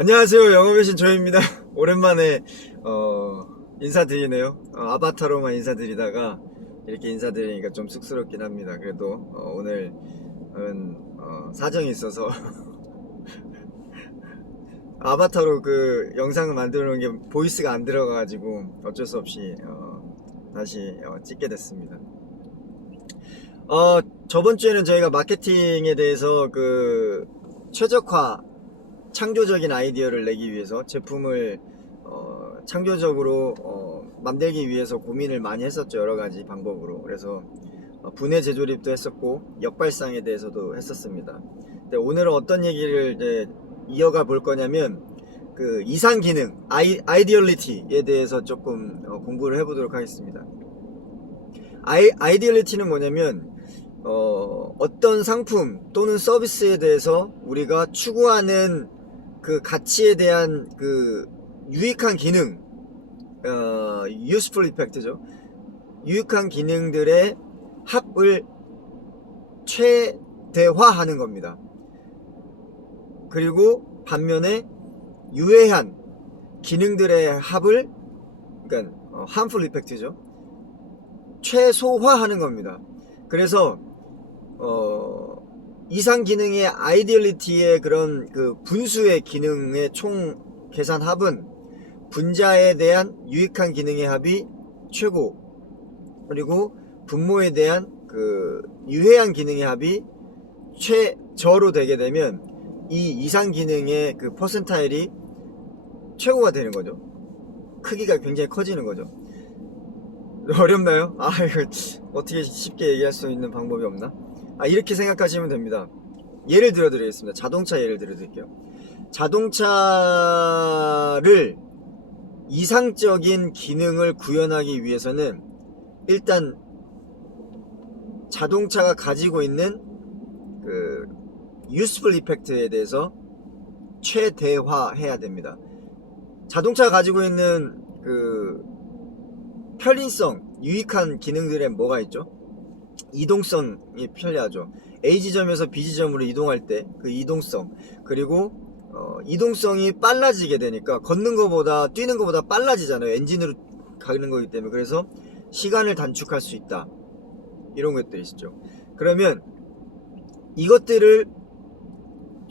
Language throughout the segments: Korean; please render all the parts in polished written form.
안녕하세요. 영업의 신 조입니다. 오랜만에 인사드리네요. 아바타로만 인사드리다가 이렇게 인사드리니까 좀 쑥스럽긴 합니다. 그래도 오늘은 사정이 있어서 아바타로 그 영상을 만들어 놓은 게 보이스가 안 들어가가지고 어쩔 수 없이 다시 찍게 됐습니다. 저번 주에는 저희가 마케팅에 대해서 그 최적화 창조적인 아이디어를 내기 위해서 제품을 창조적으로 만들기 위해서 고민을 많이 했었죠. 여러가지 방법으로. 그래서 분해 재조립도 했었고 역발상에 대해서도 했었습니다. 근데 오늘은 어떤 얘기를 이제 이어가 볼 거냐면 그 이상 기능 아이디얼리티에 대해서 조금 공부를 해보도록 하겠습니다. 아이디얼리티는 뭐냐면 어떤 상품 또는 서비스에 대해서 우리가 추구하는 그 가치에 대한 그 유익한 기능, useful effect죠. 유익한 기능들의 합을 최대화하는 겁니다. 그리고 반면에 유해한 기능들의 합을, 그러니까 harmful effect죠. 최소화하는 겁니다. 그래서 이상 기능의 아이디얼리티의 그런 그 분수의 기능의 총 계산 합은 분자에 대한 유익한 기능의 합이 최고, 그리고 분모에 대한 그 유해한 기능의 합이 최저로 되게 되면 이 이상 기능의 그 퍼센타일이 최고가 되는 거죠. 크기가 굉장히 커지는 거죠. 어렵나요? 이거 어떻게 쉽게 얘기할 수 있는 방법이 없나? 이렇게 생각하시면 됩니다. 예를 들어 드리겠습니다. 자동차 예를 들어 드릴게요. 자동차를 이상적인 기능을 구현하기 위해서는 일단 자동차가 가지고 있는 그 useful effect에 대해서 최대화해야 됩니다. 자동차가 가지고 있는 그 편리성, 유익한 기능들에 뭐가 있죠? 이동성이 편리하죠. A지점에서 B지점으로 이동할 때 그 이동성, 그리고 이동성이 빨라지게 되니까 걷는 것보다 뛰는 것보다 빨라지잖아요. 엔진으로 가는 거기 때문에. 그래서 시간을 단축할 수 있다, 이런 것들이 있죠. 그러면 이것들을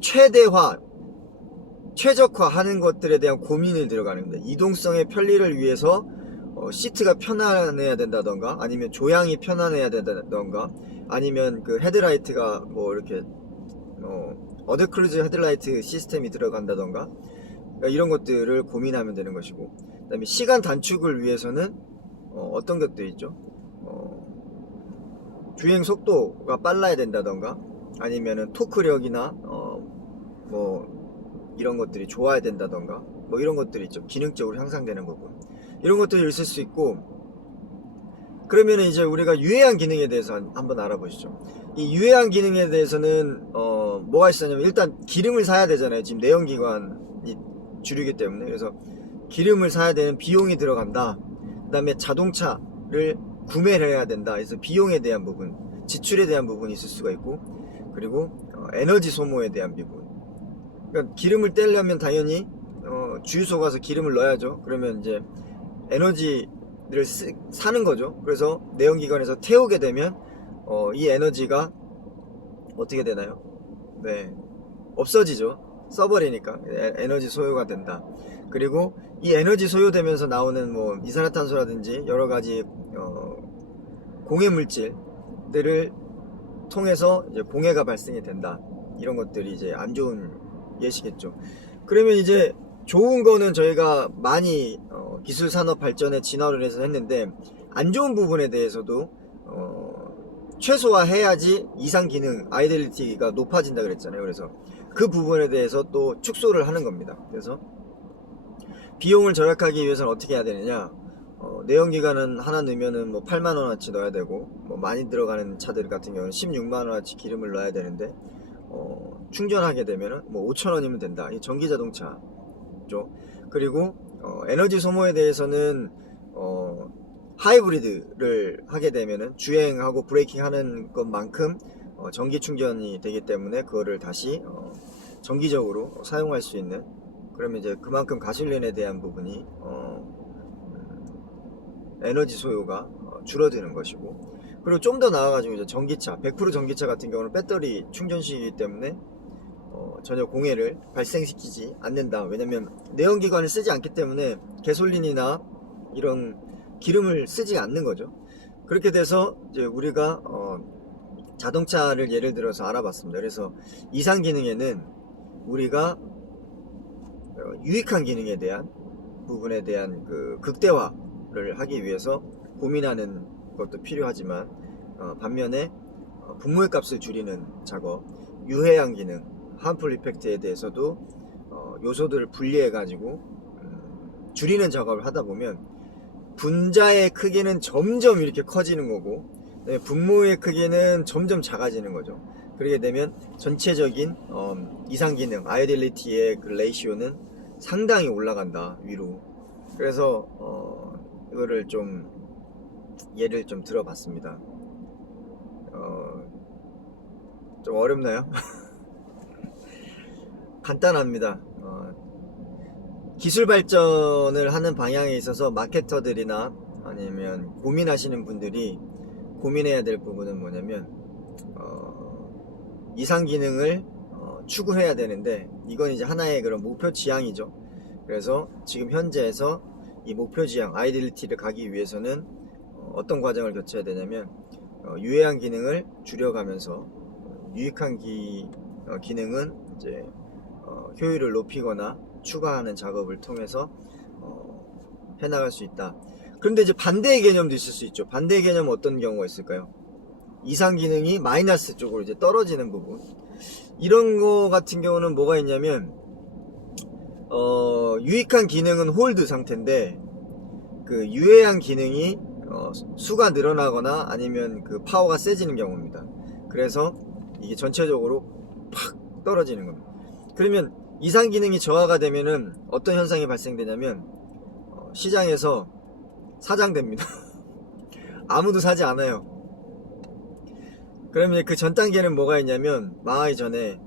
최대화, 최적화하는 것들에 대한 고민이 들어가는 겁니다. 이동성의 편리를 위해서 시트가 편안해야 된다던가, 아니면 조향이 편안해야 된다던가, 아니면 그 헤드라이트가 뭐 이렇게 어드크루즈 헤드라이트 시스템이 들어간다던가, 그러니까 이런 것들을 고민하면 되는 것이고, 그 다음에 시간 단축을 위해서는 어떤 것들이 있죠? 주행 속도가 빨라야 된다던가, 아니면은 토크력이나 뭐 이런 것들이 좋아야 된다던가, 뭐 이런 것들이 있죠. 기능적으로 향상되는 부분, 이런 것들이 있을 수 있고. 그러면 이제 우리가 유해한 기능에 대해서 한번 알아보시죠. 이 유해한 기능에 대해서는 뭐가 있었냐면, 일단 기름을 사야 되잖아요. 지금 내연기관이 주류기 때문에. 그래서 기름을 사야 되는 비용이 들어간다. 그 다음에 자동차를 구매를 해야 된다. 그래서 비용에 대한 부분, 지출에 대한 부분이 있을 수가 있고, 그리고 에너지 소모에 대한 부분. 그러니까 기름을 떼려면 당연히 주유소 가서 기름을 넣어야죠. 그러면 이제 에너지를 사는 거죠. 그래서 내연기관에서 태우게 되면 이 에너지가 어떻게 되나요? 네, 없어지죠. 써버리니까 에너지 소요가 된다. 그리고 이 에너지 소요되면서 나오는 뭐 이산화탄소라든지 여러가지 공해 물질들을 통해서 이제 공해가 발생이 된다. 이런 것들이 이제 안 좋은 예시겠죠. 그러면 이제 좋은 거는 저희가 많이 기술 산업 발전에 진화를 해서 했는데, 안 좋은 부분에 대해서도 최소화해야지 이상 기능 아이디얼리티가 높아진다 그랬잖아요. 그래서 그 부분에 대해서 또 축소를 하는 겁니다. 그래서 비용을 절약하기 위해서는 어떻게 해야 되느냐? 내연기관은 하나 넣으면은 뭐 8만원어치 넣어야 되고, 뭐 많이 들어가는 차들 같은 경우는 16만원어치 기름을 넣어야 되는데, 충전하게 되면은 뭐 5천원이면 된다. 이 전기자동차죠. 그리고 에너지 소모에 대해서는 하이브리드를 하게 되면은 주행하고 브레이킹 하는 것만큼 전기 충전이 되기 때문에 그거를 다시 정기적으로 사용할 수 있는 그러면 이제 그만큼 가솔린에 대한 부분이 에너지 소요가 줄어드는 것이고, 그리고 좀 더 나아가지고 이제 전기차, 100% 전기차 같은 경우는 배터리 충전식이기 때문에 전혀 공해를 발생시키지 않는다. 왜냐면 내연기관을 쓰지 않기 때문에 가솔린이나 이런 기름을 쓰지 않는 거죠. 그렇게 돼서 이제 우리가 자동차를 예를 들어서 알아봤습니다. 그래서 이상 기능에는 우리가 유익한 기능에 대한 부분에 대한 그 극대화를 하기 위해서 고민하는 것도 필요하지만, 반면에 분모의 값을 줄이는 작업, 유해한 기능, harmful 이펙트에 대해서도 요소들을 분리해 가지고 줄이는 작업을 하다 보면 분자의 크기는 점점 이렇게 커지는 거고, 분모의 크기는 점점 작아지는 거죠. 그렇게 되면 전체적인 이상 기능, 아이딜리티의 그 레이시오는 상당히 올라간다, 위로. 그래서 이거를 좀 예를 좀 들어봤습니다. 좀 어렵나요? 간단합니다. 기술 발전을 하는 방향에 있어서 마케터들이나 아니면 고민하시는 분들이 고민해야 될 부분은 뭐냐면, 이상 기능을 추구해야 되는데, 이건 이제 하나의 그런 목표 지향이죠. 그래서 지금 현재에서 이 목표 지향, 아이딜리티를 가기 위해서는 어떤 과정을 거쳐야 되냐면, 유해한 기능을 줄여가면서 유익한 기능은 이제 효율을 높이거나 추가하는 작업을 통해서 해나갈 수 있다. 그런데 이제 반대의 개념도 있을 수 있죠. 반대의 개념은 어떤 경우가 있을까요? 이상 기능이 마이너스 쪽으로 이제 떨어지는 부분, 이런 거 같은 경우는 뭐가 있냐면, 유익한 기능은 홀드 상태인데 그 유해한 기능이 수가 늘어나거나 아니면 그 파워가 세지는 경우입니다. 그래서 이게 전체적으로 팍 떨어지는 겁니다. 그러면 이상 기능이 저하가 되면은 어떤 현상이 발생되냐면, 시장에서 사장됩니다. 아무도 사지 않아요. 그러면 그 전 단계는 뭐가 있냐면, 망하기 전에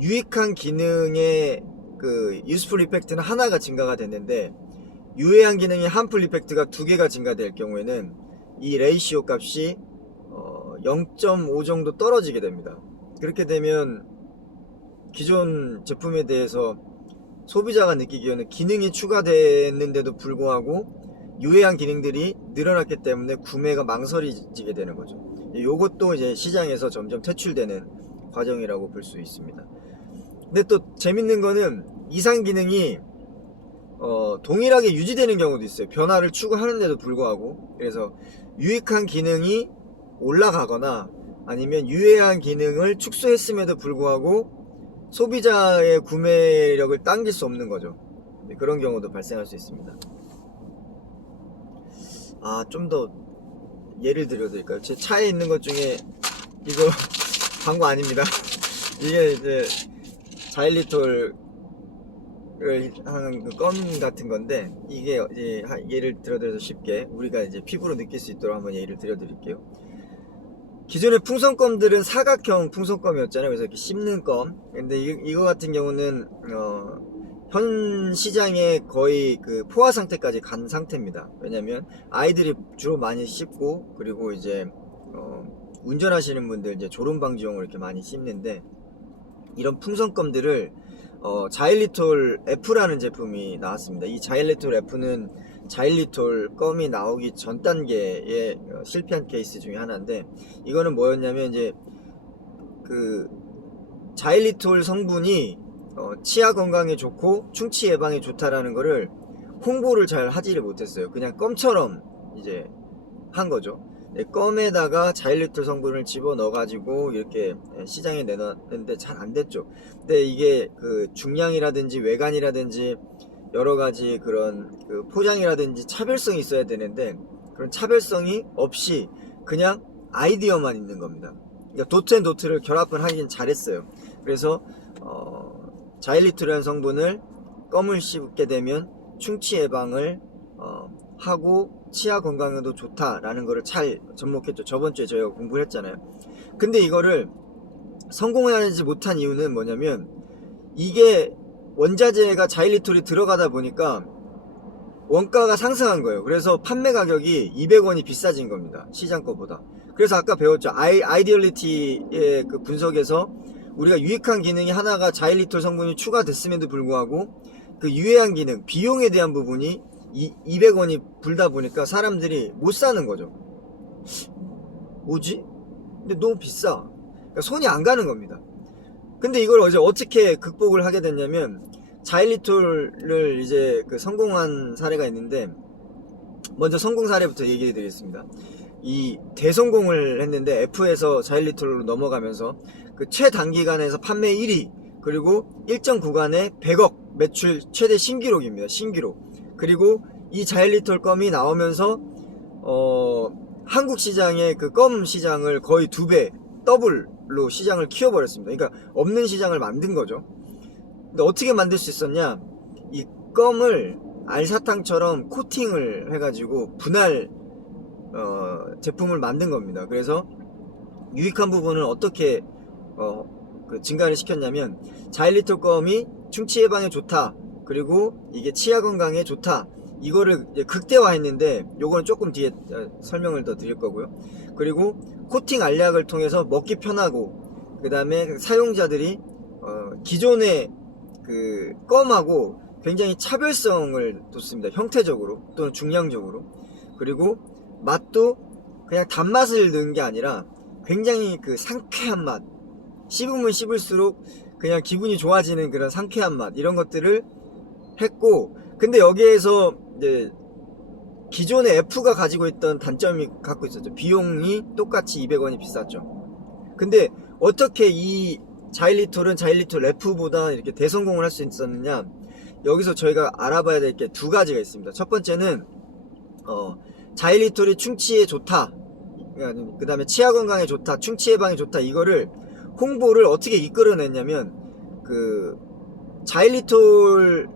유익한 기능의 그 유스풀 이펙트는 하나가 증가가 됐는데, 유해한 기능의 harmful 이펙트가 2개가 증가될 경우에는 이 레이시오 값이 0.5 정도 떨어지게 됩니다. 그렇게 되면 기존 제품에 대해서 소비자가 느끼기에는 기능이 추가됐는데도 불구하고 유해한 기능들이 늘어났기 때문에 구매가 망설여지게 되는 거죠. 이것도 이제 시장에서 점점 퇴출되는 과정이라고 볼 수 있습니다. 근데 또 재밌는 거는 이상 기능이 동일하게 유지되는 경우도 있어요. 변화를 추구하는데도 불구하고. 그래서 유익한 기능이 올라가거나 아니면 유해한 기능을 축소했음에도 불구하고 소비자의 구매력을 당길 수 없는 거죠. 그런 경우도 발생할 수 있습니다. 좀 더 예를 들어드릴까요? 제 차에 있는 것 중에, 이거 광고 아닙니다. 이게 이제 자일리톨을 하는 그 껌 같은 건데, 이게 이제 예를 들어드려서 쉽게 우리가 이제 피부로 느낄 수 있도록 한번 예를 들어드릴게요. 기존의 풍선껌들은 사각형 풍선껌이었잖아요. 그래서 이렇게 씹는 껌. 근데 이거 같은 경우는 현 시장에 거의 그 포화 상태까지 간 상태입니다. 왜냐면 아이들이 주로 많이 씹고, 그리고 이제 운전하시는 분들 이제 졸음방지용으로 이렇게 많이 씹는데, 이런 풍선껌들을 자일리톨 F라는 제품이 나왔습니다. 이 자일리톨 F는 자일리톨 껌이 나오기 전 단계의 실패한 케이스 중에 하나인데, 이거는 뭐였냐면, 이제 그 자일리톨 성분이 치아 건강에 좋고 충치 예방에 좋다라는 거를 홍보를 잘 하지를 못했어요. 그냥 껌처럼 이제 한 거죠. 껌에다가 자일리톨 성분을 집어넣어 가지고 이렇게 시장에 내놨는데 잘 안 됐죠. 근데 이게 그 중량이라든지 외관이라든지 여러 가지 그런 그 포장이라든지 차별성이 있어야 되는데, 그런 차별성이 없이 그냥 아이디어만 있는 겁니다. 그러니까 도트 앤 도트를 결합을 하긴 잘했어요. 그래서 자일리톨이라는 성분을 껌을 씹게 되면 충치 예방을 하고 치아 건강에도 좋다라는 거를 잘 접목했죠. 저번주에 저희가 공부를 했잖아요. 근데 이거를 성공하지 못한 이유는 뭐냐면, 이게 원자재가 자일리톨이 들어가다 보니까 원가가 상승한 거예요. 그래서 판매 가격이 200원이 비싸진 겁니다. 시장 거보다. 그래서 아까 배웠죠. 아이디얼리티의 그 분석에서 우리가 유익한 기능이 하나가 자일리톨 성분이 추가됐음에도 불구하고 그 유해한 기능, 비용에 대한 부분이 200원이 불다 보니까 사람들이 못 사는 거죠. 뭐지? 근데 너무 비싸. 그러니까 손이 안 가는 겁니다. 근데 이걸 어떻게 극복을 하게 됐냐면, 자일리톨을 이제 그 성공한 사례가 있는데, 먼저 성공 사례부터 얘기해 드리겠습니다. 이 대성공을 했는데 F에서 자일리톨로 넘어가면서 그 최단기간에서 판매 1위, 그리고 일정 구간에 100억 매출 최대 신기록입니다. 신기록. 그리고 이 자일리톨 껌이 나오면서 한국 시장의 그 껌 시장을 거의 2배 더블로 시장을 키워버렸습니다. 그러니까 없는 시장을 만든 거죠. 근데 어떻게 만들 수 있었냐? 이 껌을 알사탕처럼 코팅을 해가지고 분할 제품을 만든 겁니다. 그래서 유익한 부분을 어떻게 그 증가를 시켰냐면, 자일리톨 껌이 충치 예방에 좋다, 그리고 이게 치아 건강에 좋다, 이거를 이제 극대화했는데, 요거는 조금 뒤에 설명을 더 드릴 거고요. 그리고 코팅 알약을 통해서 먹기 편하고, 그 다음에 사용자들이 기존의 그 껌하고 굉장히 차별성을 뒀습니다. 형태적으로 또는 중량적으로. 그리고 맛도 그냥 단맛을 넣은 게 아니라 굉장히 그 상쾌한 맛, 씹으면 씹을수록 그냥 기분이 좋아지는 그런 상쾌한 맛, 이런 것들을 했고, 근데 여기에서 이제 기존의 F가 가지고 있던 단점이 갖고 있었죠. 비용이 똑같이 200원이 비쌌죠. 근데 어떻게 이 자일리톨은 자일리톨 F보다 이렇게 대성공을 할 수 있었느냐? 여기서 저희가 알아봐야 될 게 두 가지가 있습니다. 첫 번째는 자일리톨이 충치에 좋다, 그 다음에 치아 건강에 좋다, 충치 예방에 좋다, 이거를 홍보를 어떻게 이끌어냈냐면, 그 자일리톨은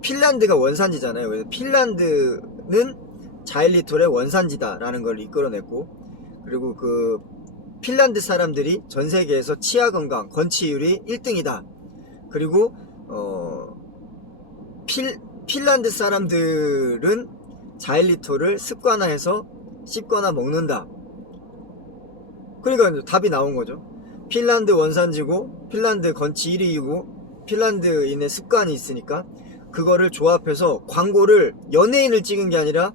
핀란드가 원산지잖아요. 그래서 핀란드는 자일리톨의 원산지다라는 걸 이끌어냈고, 그리고 그 핀란드 사람들이 전 세계에서 치아 건강, 건치율이 1등이다. 그리고 핀란드 사람들은 자일리톨을 습관화해서 씹거나 먹는다. 그러니까 답이 나온 거죠. 핀란드 원산지고 핀란드 건치 1위이고 핀란드인의 습관이 있으니까 그거를 조합해서 광고를, 연예인을 찍은 게 아니라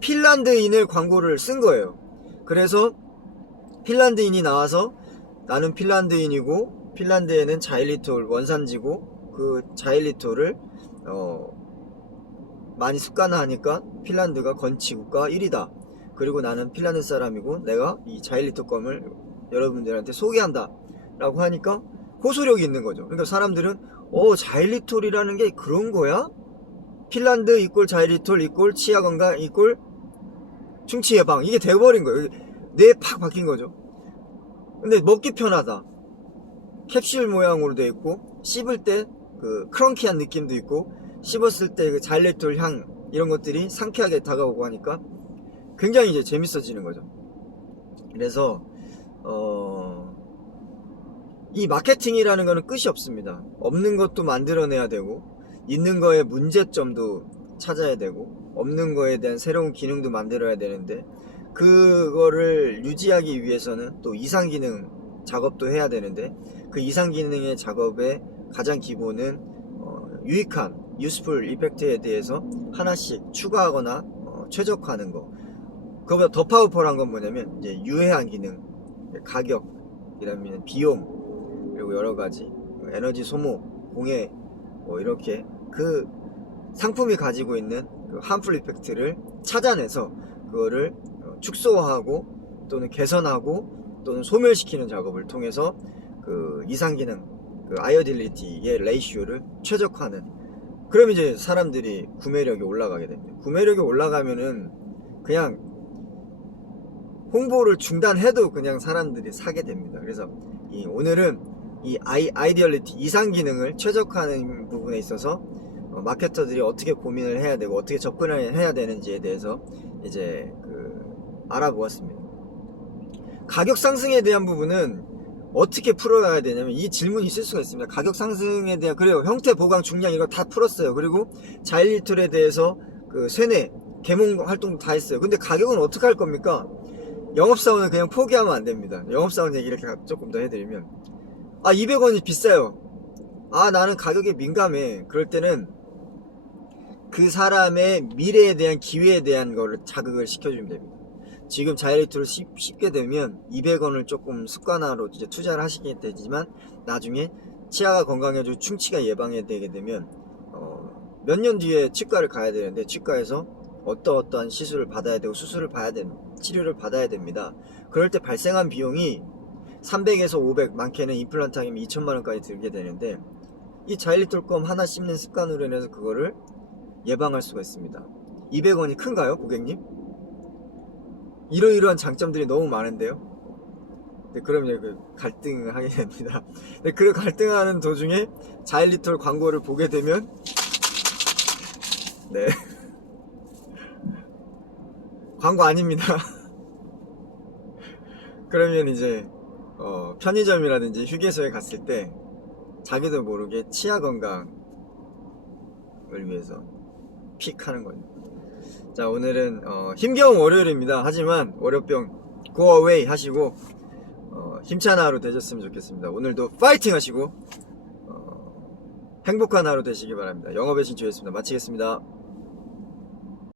핀란드인을 광고를 쓴 거예요. 그래서 핀란드인이 나와서 나는 핀란드인이고 핀란드에는 자일리톨 원산지고 그 자일리톨을 많이 습관화하니까 핀란드가 건치국가 1위다. 그리고 나는 핀란드 사람이고 내가 이 자일리톨 껌을 여러분들한테 소개한다 라고 하니까 호소력이 있는 거죠. 그러니까 사람들은 자일리톨이라는 게 그런 거야? 핀란드 이꼴 자일리톨 이꼴 치아 건강 이꼴 충치 예방, 이게 돼버린 거예요. 뇌에 팍 박힌 거죠. 근데 먹기 편하다, 캡슐 모양으로 돼 있고 씹을 때 그 크런키한 느낌도 있고 씹었을 때 그 자일리톨 향, 이런 것들이 상쾌하게 다가오고 하니까 굉장히 이제 재밌어지는 거죠. 그래서 이 마케팅이라는 거는 끝이 없습니다. 없는 것도 만들어내야 되고, 있는 거에 문제점도 찾아야 되고, 없는 거에 대한 새로운 기능도 만들어야 되는데, 그거를 유지하기 위해서는 또 이상기능 작업도 해야 되는데, 그 이상기능의 작업의 가장 기본은 유익한 useful 이펙트에 대해서 하나씩 추가하거나 최적화하는 거. 그거보다 더 파워풀한 건 뭐냐면 이제 유해한 기능, 가격, 그다음에 비용, 그리고 여러가지 에너지 소모, 공해, 이렇게 그 상품이 가지고 있는 그 harmful 이펙트를 찾아내서 그거를 축소하고 또는 개선하고 또는 소멸시키는 작업을 통해서 그 이상기능, 그 아이디얼리티의 레이시오를 최적화하는. 그럼 이제 사람들이 구매력이 올라가게 됩니다. 구매력이 올라가면은 그냥 홍보를 중단해도 그냥 사람들이 사게 됩니다. 그래서 오늘은 이 아이디얼리티, 이상기능을 최적화하는 부분에 있어서 마케터들이 어떻게 고민을 해야 되고 어떻게 접근을 해야 되는지에 대해서 이제 알아보았습니다. 가격 상승에 대한 부분은 어떻게 풀어가야 되냐면 이 질문이 있을 수가 있습니다. 가격 상승에 대한, 그래요, 형태 보강 중량 이거 다 풀었어요. 그리고 자일리톨에 대해서 그 쇠뇌 개몽 활동도 다 했어요. 근데 가격은 어떻게 할 겁니까? 영업사원은 그냥 포기하면 안 됩니다. 영업사원 얘기 이렇게 조금 더 해드리면, 아 200원이 비싸요. 아 나는 가격에 민감해. 그럴 때는 그 사람의 미래에 대한 기회에 대한 거를 자극을 시켜주면 됩니다. 지금 자이리톨을 쉽게 되면 200원을 조금 습관화로 이제 투자를 하시게 되지만 나중에 치아가 건강해지고 충치가 예방되게 되면 몇 년 뒤에 치과를 가야 되는데 치과에서 어떠한 시술을 받아야 되고 수술을 봐야 됩니다. 치료를 받아야 됩니다. 그럴 때 발생한 비용이 300에서 500, 많게는 임플란트 하면 2천만원까지 들게 되는데 이 자일리톨 껌 하나 씹는 습관으로 인해서 그거를 예방할 수가 있습니다. 200원이 큰가요, 고객님? 이러이러한 장점들이 너무 많은데요. 네, 그럼 이제 그 갈등을 하게 됩니다. 네, 그 갈등하는 도중에 자일리톨 광고를 보게 되면 네 광고 아닙니다. 그러면 이제 편의점이라든지 휴게소에 갔을 때 자기도 모르게 치아 건강을 위해서 픽 하는 거예요. 자, 오늘은 힘겨운 월요일입니다. 하지만 월요병 go away 하시고 힘찬 하루 되셨으면 좋겠습니다. 오늘도 파이팅 하시고 행복한 하루 되시기 바랍니다. 영업의 신초였습니다. 마치겠습니다.